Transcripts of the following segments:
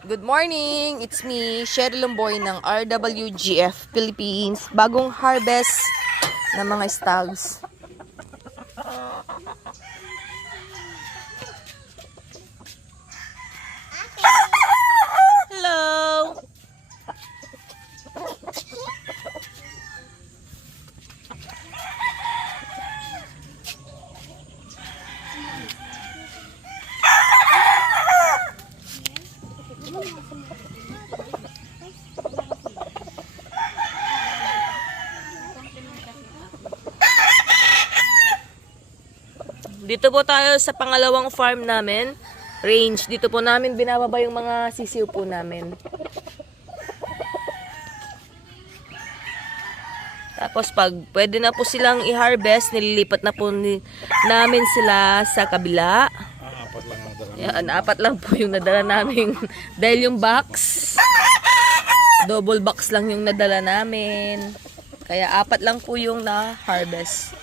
Good morning! It's me, Sherry Lomboy ng RWGF Philippines. Bagong harvest ng mga stags. Hello! Dito po tayo sa pangalawang farm namin, range. Dito po namin binababa yung mga sisiw po namin. Tapos pag pwede na po silang i-harvest, nililipat na po namin sila sa kabila. Apat lang ang dala. Yan, apat lang po yung nadala namin. Dahil yung box, double box lang yung nadala namin. Kaya apat lang po yung na-harvest.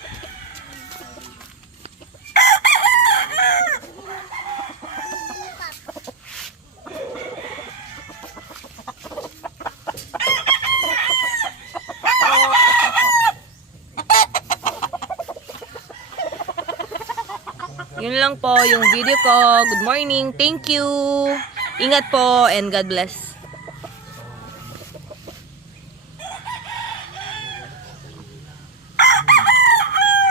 Yun lang po yung video ko. Good morning. Thank you. Ingat po and God bless.